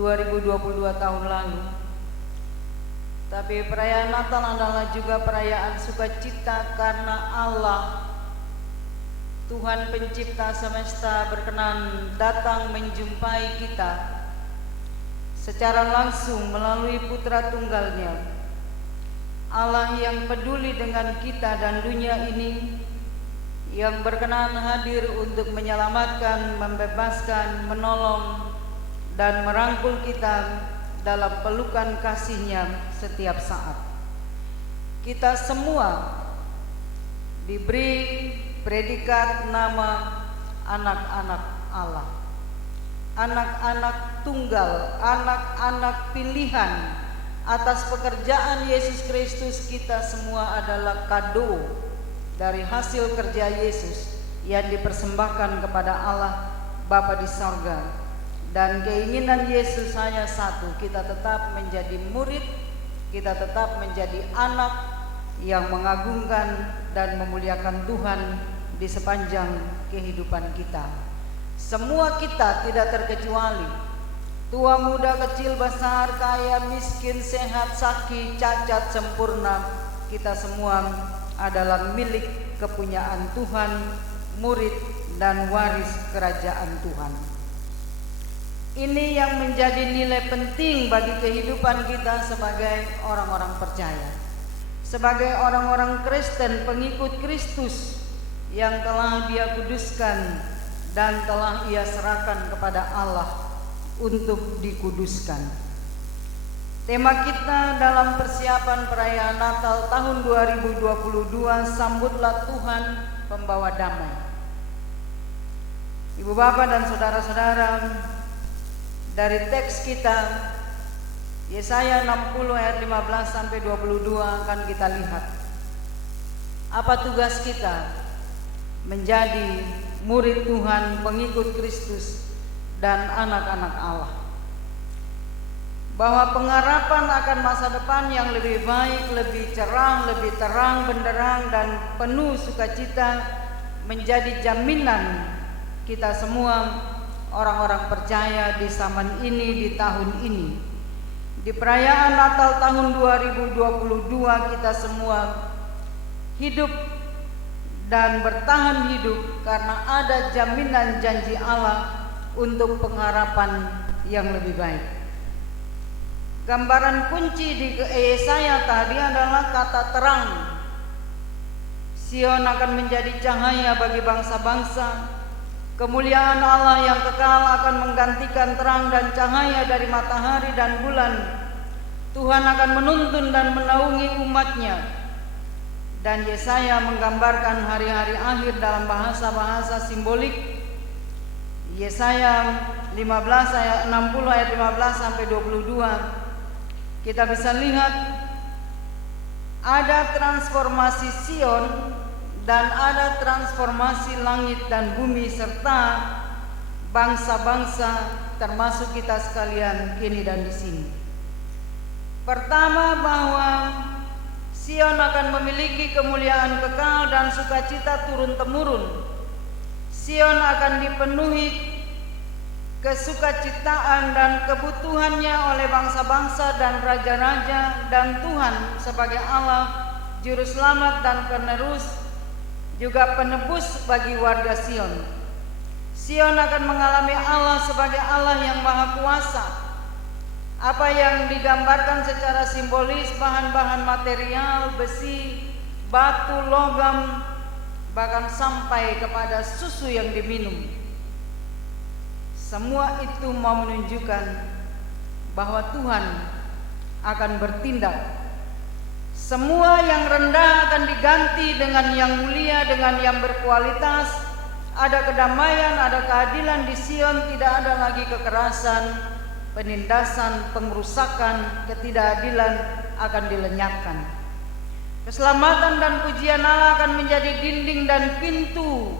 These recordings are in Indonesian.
2022 tahun lalu. Tapi perayaan Natal adalah juga perayaan sukacita karena Allah, Tuhan pencipta semesta, berkenan datang menjumpai kita secara langsung melalui putra tunggalnya. Allah yang peduli dengan kita dan dunia ini, yang berkenan hadir untuk menyelamatkan, membebaskan, menolong, dan merangkul kita dalam pelukan kasih-Nya setiap saat. Kita semua diberi predikat nama anak-anak Allah, anak-anak tunggal, anak-anak pilihan atas pekerjaan Yesus Kristus. Kita semua adalah kado dari hasil kerja Yesus yang dipersembahkan kepada Allah Bapa di sorga. Dan keinginan Yesus hanya satu, kita tetap menjadi murid, kita tetap menjadi anak yang mengagungkan dan memuliakan Tuhan di sepanjang kehidupan kita. Semua kita tidak terkecuali, tua, muda, kecil, besar, kaya, miskin, sehat, sakit, cacat, sempurna, kita semua adalah milik kepunyaan Tuhan, murid dan waris kerajaan Tuhan. Ini yang menjadi nilai penting bagi kehidupan kita sebagai orang-orang percaya, sebagai orang-orang Kristen, pengikut Kristus yang telah Dia kuduskan dan telah Ia serahkan kepada Allah untuk dikuduskan. Tema kita dalam persiapan perayaan Natal tahun 2022, sambutlah Tuhan pembawa damai. Ibu bapak dan saudara-saudara, dari teks kita Yesaya 60 ayat 15 sampai 22 akan kita lihat apa tugas kita menjadi murid Tuhan, pengikut Kristus dan anak-anak Allah. Bahwa pengharapan akan masa depan yang lebih baik, lebih cerah, lebih terang benderang dan penuh sukacita menjadi jaminan kita semua orang-orang percaya di zaman ini, di tahun ini. Di perayaan Natal tahun 2022 kita semua hidup dan bertahan hidup karena ada jaminan janji Allah untuk pengharapan yang lebih baik. Gambaran kunci di Yesaya tadi adalah kata terang. Sion akan menjadi cahaya bagi bangsa-bangsa. Kemuliaan Allah yang kekal akan menggantikan terang dan cahaya dari matahari dan bulan. Tuhan akan menuntun dan menaungi umat-Nya. Dan Yesaya menggambarkan hari-hari akhir dalam bahasa-bahasa simbolik. Yesaya 15 ayat 60 ayat 15 sampai 22. Kita bisa lihat ada transformasi Sion dan ada transformasi langit dan bumi serta bangsa-bangsa termasuk kita sekalian kini dan di sini. Pertama, bahwa Sion akan memiliki kemuliaan kekal dan sukacita turun-temurun. Sion akan dipenuhi kesukacitaan dan kebutuhannya oleh bangsa-bangsa dan raja-raja, dan Tuhan sebagai Allah, juru selamat dan penerus, juga penebus bagi warga Sion. Sion akan mengalami Allah sebagai Allah yang maha kuasa. Apa yang digambarkan secara simbolis, bahan-bahan material, besi, batu, logam, bahkan sampai kepada susu yang diminum. Semua itu mau menunjukkan bahwa Tuhan akan bertindak. Semua yang rendah akan diganti dengan yang mulia, dengan yang berkualitas. Ada kedamaian, ada keadilan di Sion, tidak ada lagi kekerasan, penindasan, pengerusakan, ketidakadilan akan dilenyapkan. Keselamatan dan pujian Allah akan menjadi dinding dan pintu.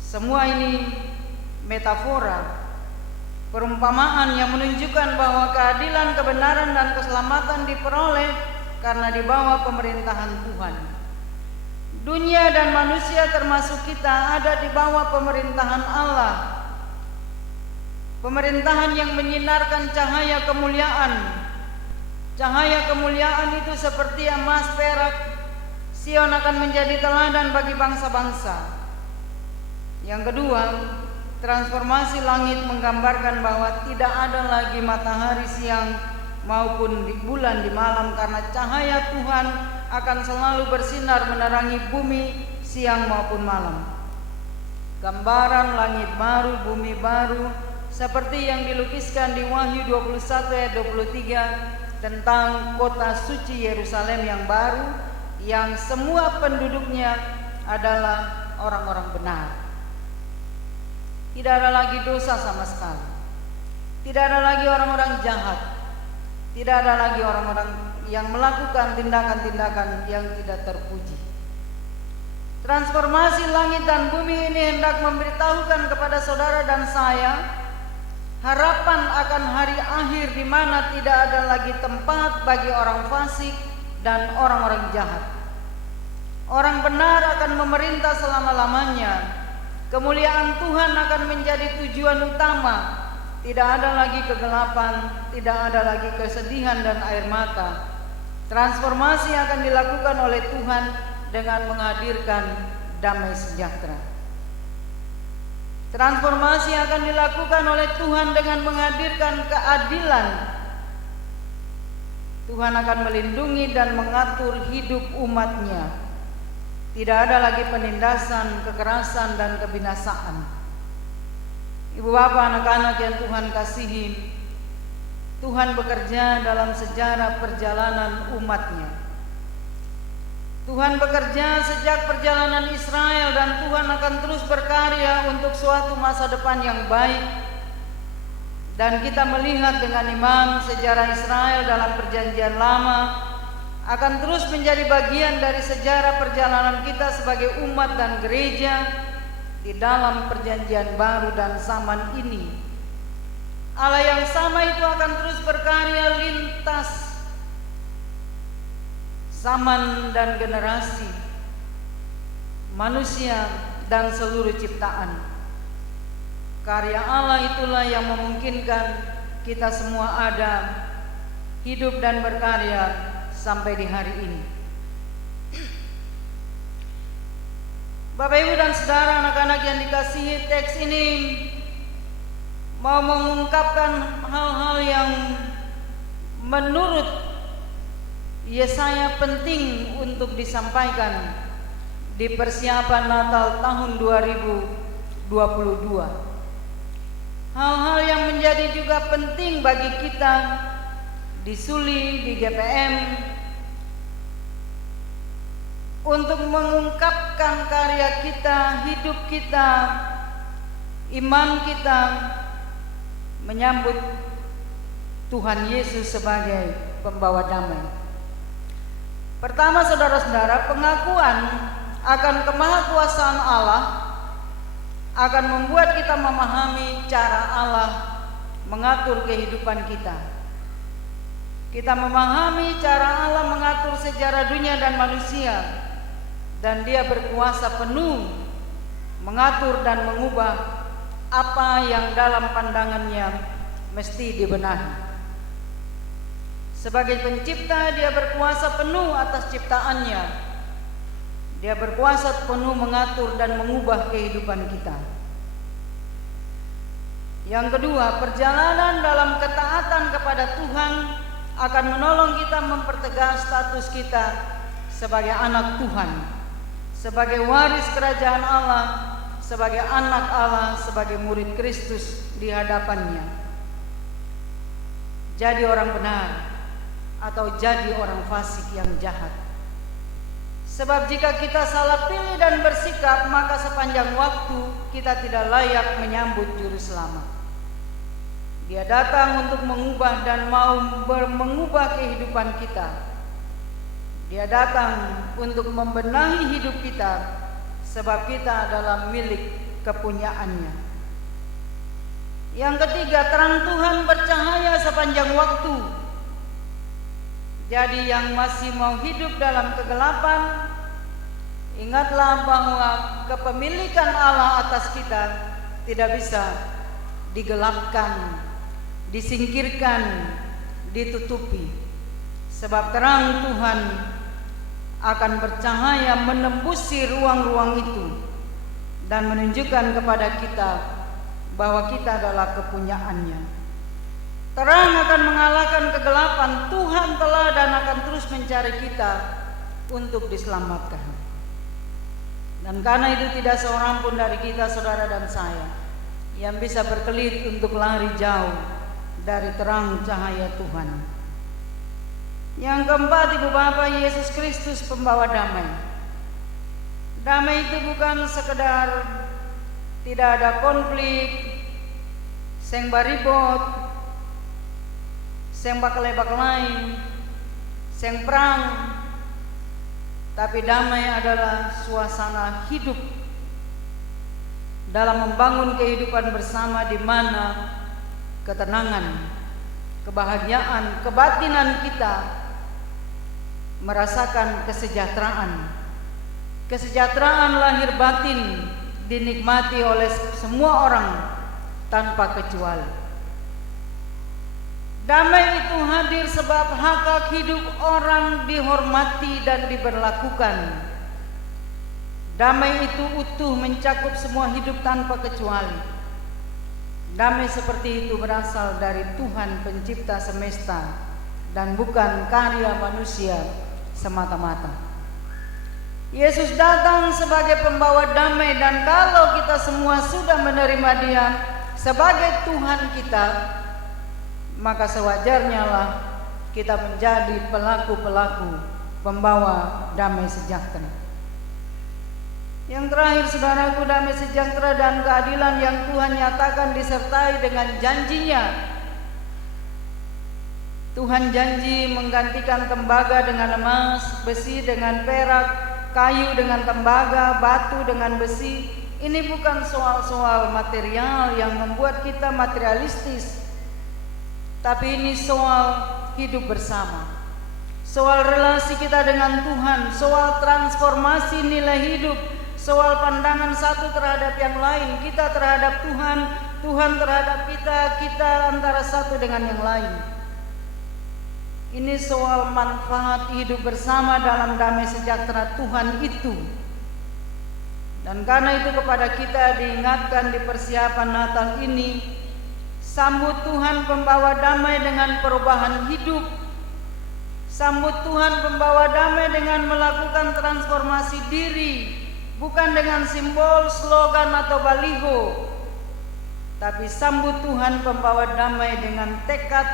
Semua ini metafora, perumpamaan yang menunjukkan bahwa keadilan, kebenaran dan keselamatan diperoleh karena di bawah pemerintahan Tuhan. Dunia dan manusia termasuk kita ada di bawah pemerintahan Allah. pemerintahan yang menyinarkan cahaya kemuliaan. Cahaya kemuliaan itu seperti emas perak. Sion akan menjadi teladan bagi bangsa-bangsa. Yang kedua, transformasi langit menggambarkan bahwa tidak ada lagi matahari siang maupun di bulan di malam, karena cahaya Tuhan akan selalu bersinar menerangi bumi siang maupun malam. Gambaran langit baru, bumi baru, seperti yang dilukiskan di Wahyu 21 ayat 23 tentang kota suci Yerusalem yang baru, yang semua penduduknya adalah orang-orang benar. Tidak ada lagi dosa sama sekali. Tidak ada lagi orang-orang jahat. Tidak ada lagi orang-orang yang melakukan tindakan-tindakan yang tidak terpuji. Transformasi langit dan bumi ini hendak memberitahukan kepada saudara dan saya harapan akan hari akhir di mana tidak ada lagi tempat bagi orang fasik dan orang-orang jahat. Orang benar akan memerintah selama-lamanya. Kemuliaan Tuhan akan menjadi tujuan utama. Tidak ada lagi kegelapan, tidak ada lagi kesedihan dan air mata. Transformasi akan dilakukan oleh Tuhan dengan menghadirkan damai sejahtera. Transformasi akan dilakukan oleh Tuhan dengan menghadirkan keadilan. Tuhan akan melindungi dan mengatur hidup umatnya. Tidak ada lagi penindasan, kekerasan, dan kebinasaan. Ibu bapak, anak-anak yang Tuhan kasihi, Tuhan bekerja dalam sejarah perjalanan umatnya. Tuhan bekerja sejak perjalanan Israel, dan Tuhan akan terus berkarya untuk suatu masa depan yang baik. Dan kita melihat dengan iman sejarah Israel dalam perjanjian lama akan terus menjadi bagian dari sejarah perjalanan kita sebagai umat dan gereja di dalam perjanjian baru dan zaman ini. Allah yang sama itu akan terus berkarya lintas zaman dan generasi, manusia dan seluruh ciptaan. Karya Allah itulah yang memungkinkan kita semua ada, hidup dan berkarya sampai di hari ini. Bapak, Ibu, dan saudara, anak-anak yang dikasihi, teks ini mau mengungkapkan hal-hal yang menurut Yesaya penting untuk disampaikan di persiapan Natal tahun 2022. Hal-hal yang menjadi juga penting bagi kita di Suli, di GPM, untuk mengungkapkan karya kita, hidup kita, iman kita, menyambut Tuhan Yesus sebagai pembawa damai. Pertama, saudara-saudara, pengakuan akan kemahakuasaan Allah akan membuat kita memahami cara Allah mengatur kehidupan kita. Kita memahami cara Allah mengatur sejarah dunia dan manusia, dan Dia berkuasa penuh mengatur dan mengubah apa yang dalam pandangannya mesti dibenahi. Sebagai pencipta, Dia berkuasa penuh atas ciptaannya. Dia berkuasa penuh mengatur dan mengubah kehidupan kita. Yang kedua, perjalanan dalam ketaatan kepada Tuhan akan menolong kita mempertegas status kita sebagai anak Tuhan, sebagai waris kerajaan Allah, sebagai anak Allah, sebagai murid Kristus di hadapannya. Jadi orang benar atau jadi orang fasik yang jahat. Sebab jika kita salah pilih dan bersikap, maka sepanjang waktu kita tidak layak menyambut juru selamat. Dia datang untuk mengubah dan mau mengubah kehidupan kita. Dia datang untuk membenahi hidup kita, sebab kita adalah milik kepunyaannya. Yang ketiga, terang Tuhan bercahaya sepanjang waktu. Jadi yang masih mau hidup dalam kegelapan, ingatlah bahwa kepemilikan Allah atas kita tidak bisa digelapkan, disingkirkan, ditutupi. Sebab terang Tuhan akan bercahaya menembusi ruang-ruang itu dan menunjukkan kepada kita bahwa kita adalah kepunyaannya. Terang akan mengalahkan kegelapan. Tuhan telah dan akan terus mencari kita untuk diselamatkan. Dan karena itu tidak seorang pun dari kita, saudara dan saya, yang bisa berkelit untuk lari jauh dari terang cahaya Tuhan. Yang keempat, Ibu Bapak, Yesus Kristus pembawa damai. Damai itu bukan sekedar tidak ada konflik, seng baribot, seng bakalai lain, seng perang. Tapi damai adalah suasana hidup dalam membangun kehidupan bersama di mana ketenangan, kebahagiaan, kebatinan kita merasakan kesejahteraan. Kesejahteraan lahir batin dinikmati oleh semua orang tanpa kecuali. Damai itu hadir sebab hak hidup orang dihormati dan diberlakukan. Damai itu utuh mencakup semua hidup tanpa kecuali. Damai seperti itu berasal dari Tuhan pencipta semesta dan bukan karya manusia semata-mata. Yesus datang sebagai pembawa damai, dan kalau kita semua sudah menerima Dia sebagai Tuhan kita, maka sewajarnya lah kita menjadi pelaku-pelaku pembawa damai sejahtera. Yang terakhir, saudaraku, damai sejahtera dan keadilan yang Tuhan nyatakan disertai dengan janjinya. Tuhan janji menggantikan tembaga dengan emas, besi dengan perak, kayu dengan tembaga, batu dengan besi. Ini bukan soal-soal material yang membuat kita materialistis, tapi ini soal hidup bersama, soal relasi kita dengan Tuhan, soal transformasi nilai hidup, soal pandangan satu terhadap yang lain, kita terhadap Tuhan, Tuhan terhadap kita, kita antara satu dengan yang lain. Ini soal manfaat hidup bersama dalam damai sejahtera Tuhan itu. Dan karena itu kepada kita diingatkan di persiapan Natal ini, sambut Tuhan pembawa damai dengan perubahan hidup. Sambut Tuhan pembawa damai dengan melakukan transformasi diri, bukan dengan simbol, slogan atau baliho. Tapi sambut Tuhan pembawa damai dengan tekad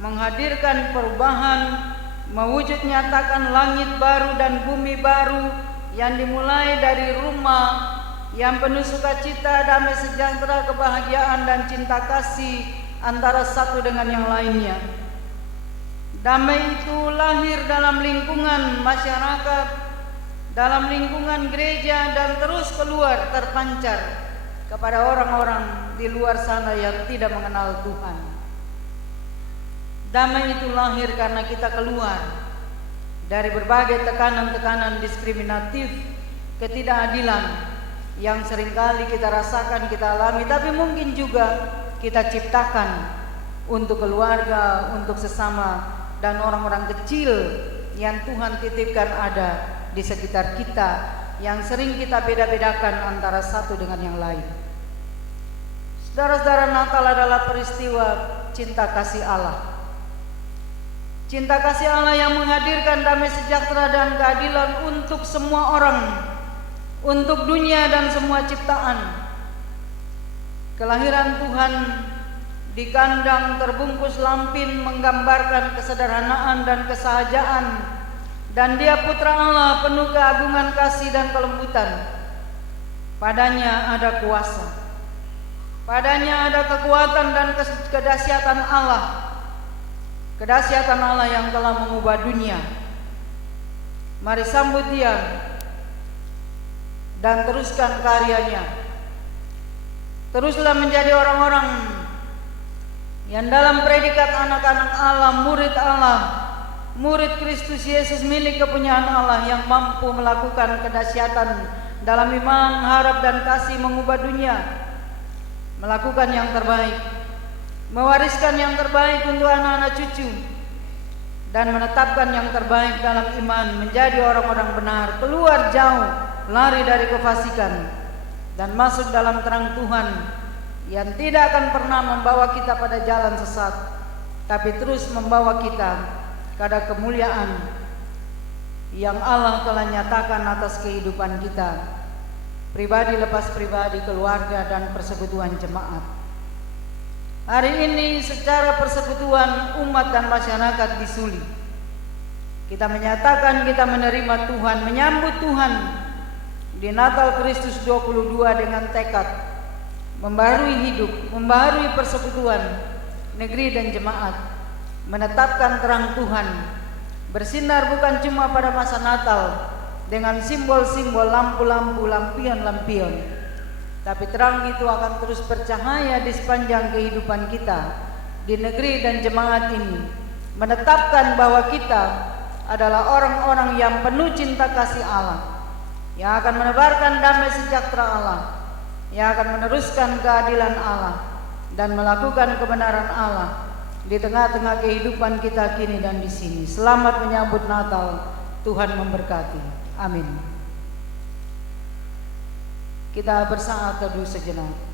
menghadirkan perubahan, mewujud nyatakan langit baru dan bumi baru yang dimulai dari rumah yang penuh sukacita, damai sejahtera, kebahagiaan dan cinta kasih antara satu dengan yang lainnya. Damai itu lahir dalam lingkungan masyarakat, dalam lingkungan gereja, dan terus keluar terpancar kepada orang-orang di luar sana yang tidak mengenal Tuhan. Damai itu lahir karena kita keluar dari berbagai tekanan-tekanan diskriminatif, ketidakadilan yang seringkali kita rasakan, kita alami, tapi mungkin juga kita ciptakan untuk keluarga, untuk sesama, dan orang-orang kecil yang Tuhan titipkan ada di sekitar kita, yang sering kita beda-bedakan antara satu dengan yang lain. Saudara-saudara, Natal adalah peristiwa cinta kasih Allah. Cinta kasih Allah yang menghadirkan damai sejahtera dan keadilan untuk semua orang, untuk dunia dan semua ciptaan. Kelahiran Tuhan di kandang terbungkus lampin menggambarkan kesederhanaan dan kesahajaan, dan Dia putra Allah penuh keagungan kasih dan kelembutan. Padanya ada kuasa, padanya ada kekuatan dan kedahsyatan Allah. Kedahsyatan Allah yang telah mengubah dunia. Mari sambut Dia dan teruskan karyanya. Teruslah menjadi orang-orang yang dalam predikat anak-anak Allah, murid Kristus Yesus, milik kepunyaan Allah, yang mampu melakukan kedahsyatan dalam iman, harap dan kasih mengubah dunia. melakukan yang terbaik, mewariskan yang terbaik untuk anak-anak cucu, dan menetapkan yang terbaik dalam iman, menjadi orang-orang benar, keluar jauh, lari dari kefasikan, dan masuk dalam terang Tuhan yang tidak akan pernah membawa kita pada jalan sesat, tapi terus membawa kita pada kemuliaan yang Allah telah nyatakan atas kehidupan kita, pribadi lepas pribadi, keluarga, dan persekutuan jemaat. Hari ini secara persekutuan umat dan masyarakat disulih. Kita menyatakan kita menerima Tuhan, menyambut Tuhan di Natal Kristus 22 dengan tekad membaharui hidup, membaharui persekutuan negeri dan jemaat, menetapkan terang Tuhan bersinar bukan cuma pada masa Natal dengan simbol-simbol lampu-lampu, lampion-lampion, tapi terang itu akan terus bercahaya di sepanjang kehidupan kita di negeri dan jemaat ini, menetapkan bahwa kita adalah orang-orang yang penuh cinta kasih Allah, yang akan menebarkan damai sejahtera Allah, yang akan meneruskan keadilan Allah dan melakukan kebenaran Allah di tengah-tengah kehidupan kita kini dan di sini. Selamat menyambut Natal. Tuhan memberkati. Amin. Kita bersaat teduh sejenak.